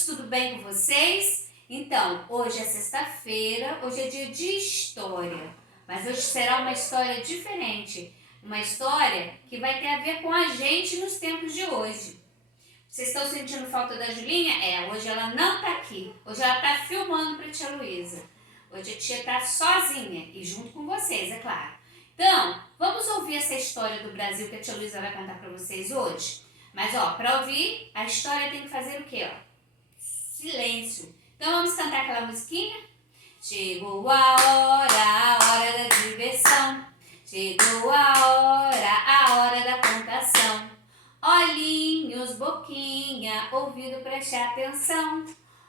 meninos, tudo bem com vocês? Então, hoje é sexta-feira, hoje é dia de história, mas hoje será uma história diferente, uma história que vai ter a ver com a gente nos tempos de hoje. Vocês estão sentindo falta da Julinha? Hoje ela não está aqui, hoje ela está filmando para a tia Luísa. Hoje a tia está sozinha e junto com vocês, é claro. Então, vamos ouvir essa história do Brasil que a tia Luísa vai contar para vocês hoje? Mas, para ouvir, a história tem que fazer o quê, silêncio. Então, vamos cantar aquela musiquinha? Chegou a hora da diversão. Chegou a hora da contação. Olhinhos, boquinha, ouvido, preste atenção.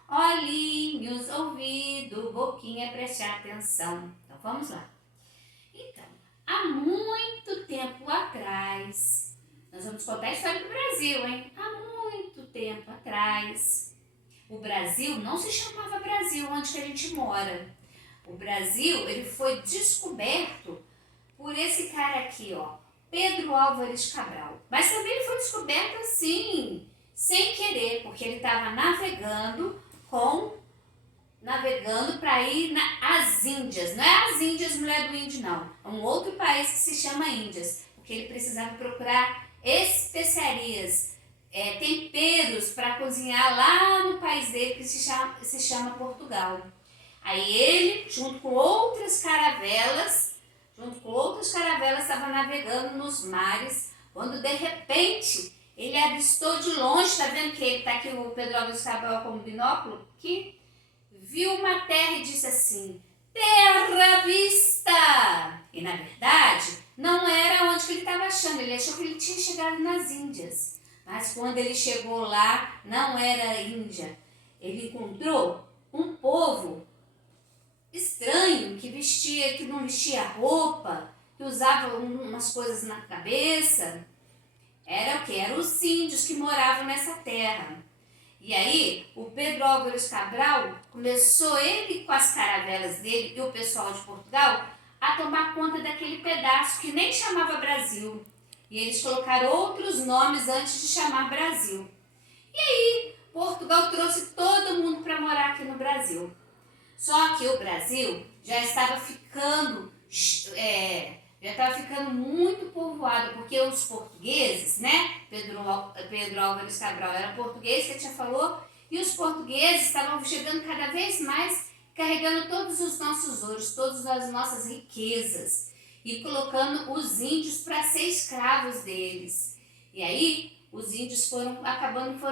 Olhinhos, ouvido, boquinha, preste atenção. Então, vamos lá. Então, há muito tempo atrás, nós vamos contar a história do Brasil, hein? Há muito tempo atrás, o Brasil não se chamava Brasil onde que a gente mora. O Brasil, ele foi descoberto por esse cara aqui, Pedro Álvares Cabral. Mas também ele foi descoberto assim, sem querer, porque ele estava navegando para ir às Índias. Não é as Índias, mulher do índio, não. É um outro país que se chama Índias, porque ele precisava procurar especiarias, temperos para cozinhar lá no país dele, que se chama Portugal. Aí ele, junto com outras caravelas, estava navegando nos mares, quando de repente ele avistou de longe, tá vendo que ele está aqui, o Pedro Álvares Cabral com o binóculo, que viu uma terra e disse assim: terra à vista! E na verdade, não era onde que ele estava achando, ele achou que ele tinha chegado nas Índias. Mas quando ele chegou lá, não era a Índia. Ele encontrou um povo estranho, que não vestia roupa, que usava umas coisas na cabeça. Era o quê? Eram os índios que moravam nessa terra. E aí, o Pedro Álvares Cabral começou, ele com as caravelas dele e o pessoal de Portugal, a tomar conta daquele pedaço que nem chamava Brasil. E eles colocaram outros nomes antes de chamar Brasil. E aí, Portugal trouxe todo mundo para morar aqui no Brasil. Só que o Brasil já estava ficando muito povoado, porque os portugueses, né? Pedro Álvares Cabral era português, que a tia falou, e os portugueses estavam chegando cada vez mais, carregando todos os nossos ouros, todas as nossas riquezas, e colocando os índios para ser escravos deles. E aí, os índios foram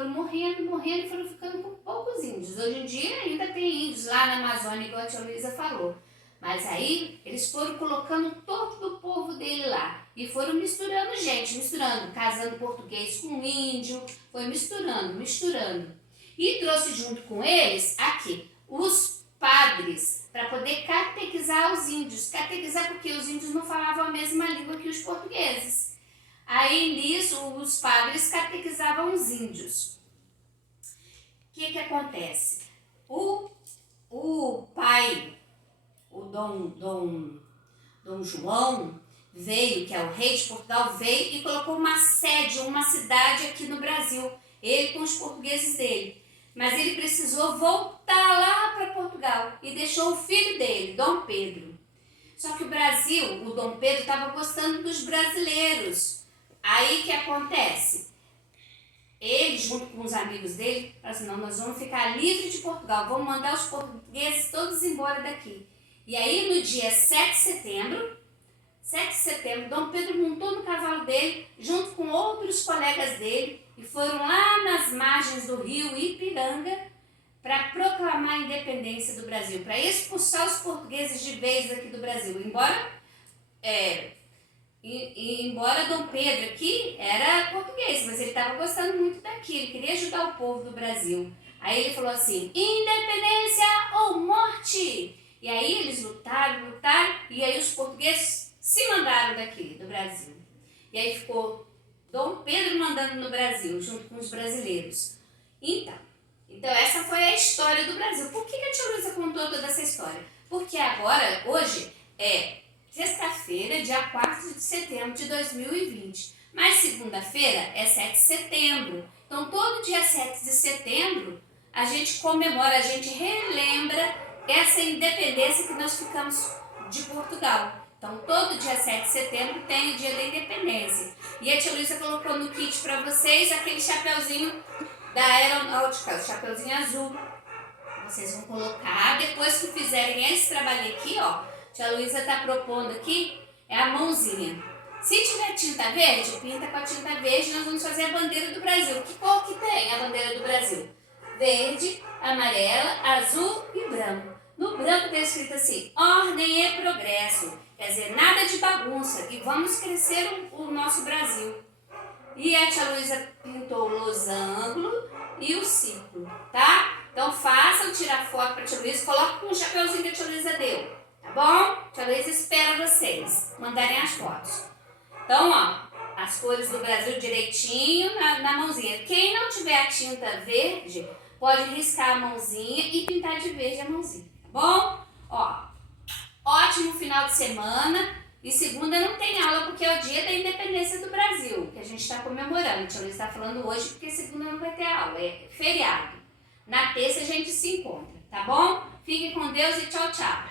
morrendo, e foram ficando com poucos índios. Hoje em dia ainda tem índios lá na Amazônia, igual a tia Luísa falou. Mas aí eles foram colocando todo o povo dele lá. E foram misturando, casando português com índio, foi misturando. E trouxe junto com eles aqui os padres, para poder catequizar os índios. Catequizar porque os índios não falavam a mesma língua que os portugueses. Aí nisso os padres catequizavam os índios. O que acontece? O pai, o Dom João, veio, que é o rei de Portugal, veio e colocou uma cidade aqui no Brasil, ele com os portugueses dele. Mas ele precisou voltar lá para Portugal e deixou o filho dele, Dom Pedro. Só que o Dom Pedro estava gostando dos brasileiros. Aí o que acontece? Ele, junto com os amigos dele, falaram assim: não, nós vamos ficar livres de Portugal, vamos mandar os portugueses todos embora daqui. E aí no dia 7 de setembro, Dom Pedro montou no cavalo dele, junto com outros colegas dele, e foram lá nas margens do rio Ipiranga para proclamar a independência do Brasil, para expulsar os portugueses de vez aqui do Brasil. Embora Dom Pedro aqui era português, mas ele estava gostando muito daqui, ele queria ajudar o povo do Brasil. Aí ele falou assim: independência ou morte! E aí eles lutaram, e aí os portugueses se mandaram daqui, do Brasil. E aí ficou Dom Pedro mandando no Brasil, junto com os brasileiros. Então essa foi a história do Brasil. Por que a tia Luísa contou toda essa história? Porque hoje é sexta-feira, dia 4 de setembro de 2020. Mas segunda-feira é 7 de setembro. Então, todo dia 7 de setembro, a gente comemora, a gente relembra essa independência que nós ficamos de Portugal. Então, todo dia 7 de setembro tem o dia da independência. E a tia Luísa colocou no kit para vocês aquele chapeuzinho da aeronáutica, o chapeuzinho azul. Vocês vão colocar, depois que fizerem esse trabalho aqui, ó, tia Luísa tá propondo aqui, é a mãozinha. Se tiver tinta verde, pinta com a tinta verde, nós vamos fazer a bandeira do Brasil. Que cor que tem a bandeira do Brasil? Verde, amarela, azul e branco. No branco está escrito assim, ordem e progresso. Quer dizer, nada de bagunça e vamos crescer o nosso Brasil. E a tia Luísa pintou o losango e o círculo, tá? Então façam, tirar foto para a tia Luísa, coloque com o chapeuzinho que a tia Luísa deu, tá bom? Tia Luísa espera vocês mandarem as fotos. Então, ó, as cores do Brasil direitinho na mãozinha. Quem não tiver a tinta verde, pode riscar a mãozinha e pintar de verde a mãozinha, tá bom? Ó, ótimo final de semana. E segunda não tem aula porque é o dia da independência do Brasil, que a gente está comemorando. A tia Luísa está falando hoje porque segunda não vai ter aula, é feriado. Na terça a gente se encontra, tá bom? Fiquem com Deus e tchau, tchau.